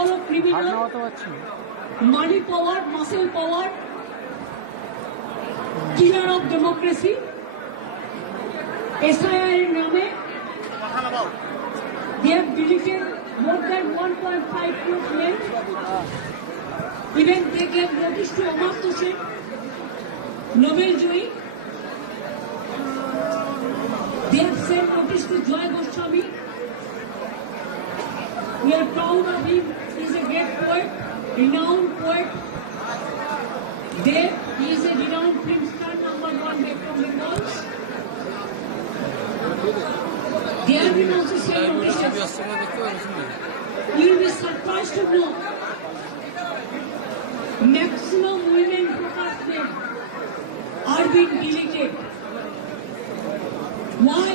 বড় criminal, money power, muscle power, killer of democracy, SIR এর নামে they have deleted more than 1.5 crore mails. Even they gave notice to Amartya Sen, Nobel Joy. They have sent notice to Joy Goswami. We are proud of him. He is a great poet, renowned poet. He is a renowned film star, #1 back from Bengal. They have been also sent notices. You will be surprised to know maximum women protest names are being deleted. Why?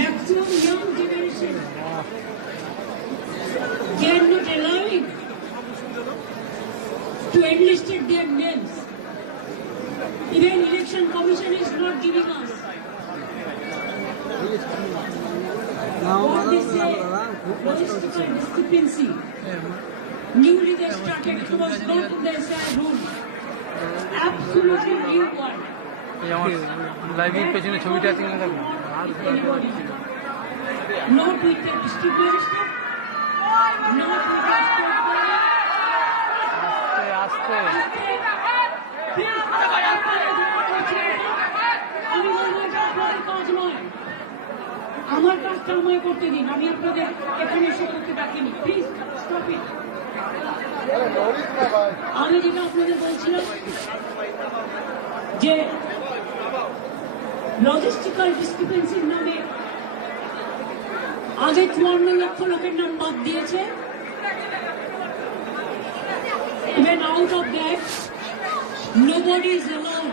Maximum young generation, they are not allowing to enlist their names. Even election commission is not giving us. What they say, logistical discrepancy. Newly they started, it was not in the SIR rule. Absolutely new one. লাইভের পেছনে ছবিটা কিনে দেখো Not with the district magistrate, not with the আস্তে আমার কাজটা আমায় করতে দিন, আমি আপনাদের এখানে এসে করতে ডাকিনি, প্লিজ স্টপ ইট। আমি যেটা আপনাদের বলছিলাম যে লজিস্টিক্যাল ডিসক্রিপেন্সির নামে আগে 54 লক্ষ লোকের নাম বাদ দিয়েছে। Even out of that, nobody is allowed